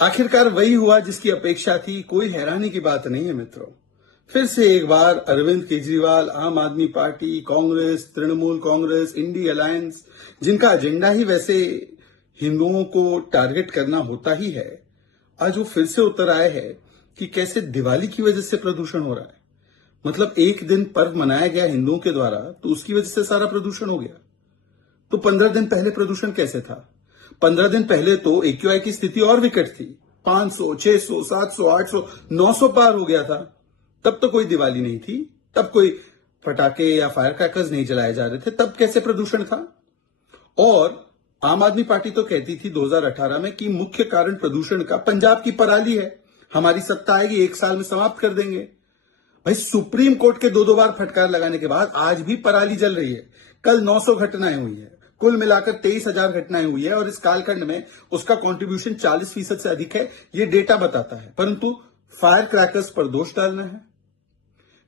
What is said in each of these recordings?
आखिरकार वही हुआ जिसकी अपेक्षा थी। कोई हैरानी की बात नहीं है मित्रों। फिर से एक बार अरविंद केजरीवाल, आम आदमी party, Congress, Trinamool Congress, INDI alliance, जिनका एजेंडा ही वैसे हिंदुओं को टारगेट करना होता ही है, आज वो फिर से उतर आए हैं कि कैसे दिवाली की वजह से प्रदूषण हो रहा है। मतलब एक दिन पर्व मनाया गया हिंदुओं के द्वारा तो उसकी वजह से सारा प्रदूषण हो गया। तो 15 दिन पहले प्रदूषण कैसे था? 15 दिन पहले तो एक्यूआई की स्थिति और विकट थी। 500, 600, 700, 800, 900 पार हो गया था। तब तो कोई दिवाली नहीं थी, तब कोई पटाखे या फायर क्रैकर्स नहीं जलाए जा रहे थे, तब कैसे प्रदूषण था? और आम आदमी पार्टी तो कहती थी 2018 में कि मुख्य कारण प्रदूषण का पंजाब की पराली है, हमारी सत्ता आएगी 1 साल में समाप्त कर देंगे। भाई सुप्रीम कोर्ट के 2-2 बार फटकार लगाने के बाद आज भी पराली जल रही है। कल 900 घटनाएं हुई है, कुल मिलाकर 23,000 घटनाएं हुई है और इस कालखंड में उसका कंट्रीब्यूशन 40% से अधिक है, ये डेटा बताता है। परंतु फायर क्रैकर्स पर दोष डालना है।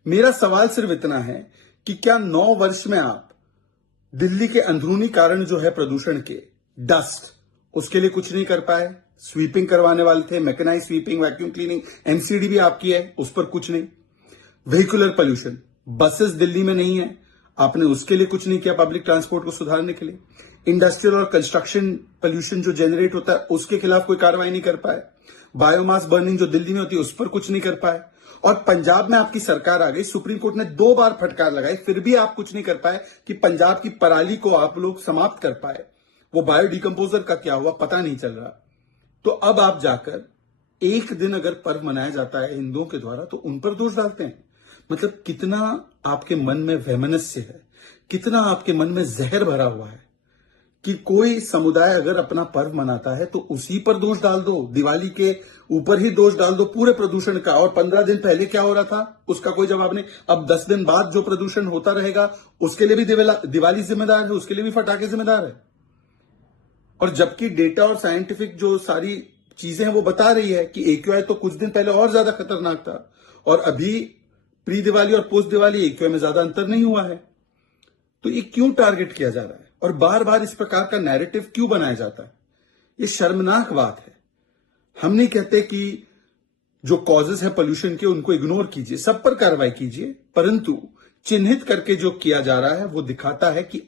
मेरा सवाल सिर्फ इतना है कि क्या 9 वर्ष में आप दिल्ली के अंदरूनी कारण जो है प्रदूषण के, डस्ट, उसके लिए कुछ नहीं कर पाए? स्वीपिंग करवाने वाले थे, mechanise sweeping, vacuum cleaning, MCD भी आपकी है, उस पर कुछ नहीं। व्हीकुलर पोल्यूशन, बसेस दिल्ली में नहीं है, आपने उसके लिए कुछ नहीं किया पब्लिक ट्रांसपोर्ट को सुधारने के लिए। इंडस्ट्रियल और कंस्ट्रक्शन पोल्यूशन जो जनरेट होता है उसके खिलाफ कोई कार्रवाई नहीं कर पाए। बायोमास बर्निंग जो दिल्ली में होती है उस पर कुछ नहीं कर पाए। और पंजाब में आपकी सरकार आ गई, सुप्रीम कोर्ट ने 2 बार फटकार लगाई, फिर भी आप कुछ नहीं कर पाए कि पंजाब की पराली को आप लोग समाप्त कर पाए। वो बायोडिकम्पोजर का क्या हुआ पता नहीं चल रहा। तो अब आप जाकर एक दिन अगर पर्व मनाया जाता है हिंदुओं के द्वारा तो उन पर दोष डालते हैं। मतलब कितना आपके मन में वैमनस्य है, कितना आपके मन में जहर भरा हुआ है कि कोई समुदाय अगर अपना पर्व मनाता है तो उसी पर दोष डाल दो, दिवाली के ऊपर ही दोष डाल दो पूरे प्रदूषण का। और 15 दिन पहले क्या हो रहा था उसका कोई जवाब नहीं। अब 10 दिन बाद जो प्रदूषण होता रहेगा उसके लिए भी दिवाली जिम्मेदार है, उसके लिए भी पटाखे जिम्मेदार है। और जबकि डेटा और साइंटिफिक जो सारी चीजें हैं वो बता रही है कि एक्यूआई तो कुछ दिन पहले और ज्यादा खतरनाक था और अभी प्री दिवाली और पोस्ट दिवाली एक्यूआई में ज्यादा अंतर नहीं हुआ है। तो ये क्यों टारगेट किया जा रहा है और बार बार इस प्रकार का नैरेटिव क्यों बनाया जाता है? ये शर्मनाक बात है। हम नहीं कहते कि जो कॉजेस है पोल्यूशन के उनको इग्नोर कीजिए, सब पर कार्रवाई कीजिए, परंतु चिन्हित करके जो किया जा रहा है वो दिखाता है कि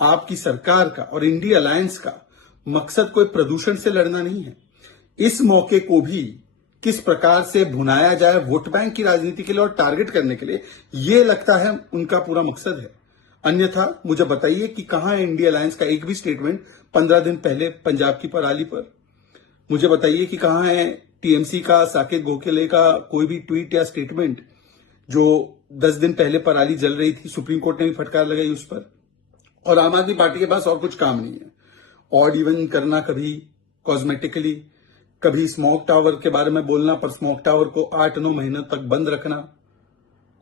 आपकी सरकार का और इंडिया अलायंस का मकसद कोई प्रदूषण से लड़ना नहीं है। इस मौके को भी किस प्रकार से भुनाया जाए वोट बैंक की राजनीति के लिए और टारगेट करने के लिए, यह लगता है उनका पूरा मकसद है। अन्यथा मुझे बताइए कि कहां है इंडिया अलायंस का एक भी स्टेटमेंट 15 दिन पहले पंजाब की पराली पर? मुझे बताइए कि कहां है टीएमसी का, साकेत गोखले का कोई भी ट्वीट या स्टेटमेंट जो 10 दिन पहले पराली जल रही थी, सुप्रीम कोर्ट ने भी फटकार लगाई उस पर। और आम आदमी पार्टी के पास और कुछ काम नहीं है। ऑड इवन करना, कभी कॉस्मेटिकली, कभी स्मोक टावर के बारे में बोलना, पर स्मोक टावर को 8-9 महीनों तक बंद रखना।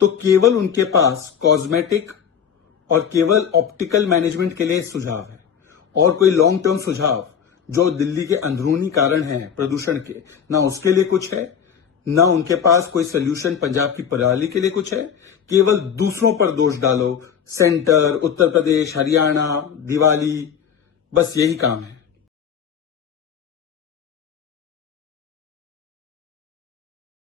तो केवल उनके पास कॉस्मेटिक और केवल ऑप्टिकल मैनेजमेंट के लिए सुझाव है और कोई लॉन्ग टर्म सुझाव जो दिल्ली के अंदरूनी कारण हैं प्रदूषण के, ना उसके लिए कुछ है, ना उनके पास कोई सोल्यूशन पंजाब की पराली के लिए कुछ है। केवल दूसरों पर दोष डालो, सेंटर, उत्तर प्रदेश, हरियाणा, दिवाली, बस यही काम है।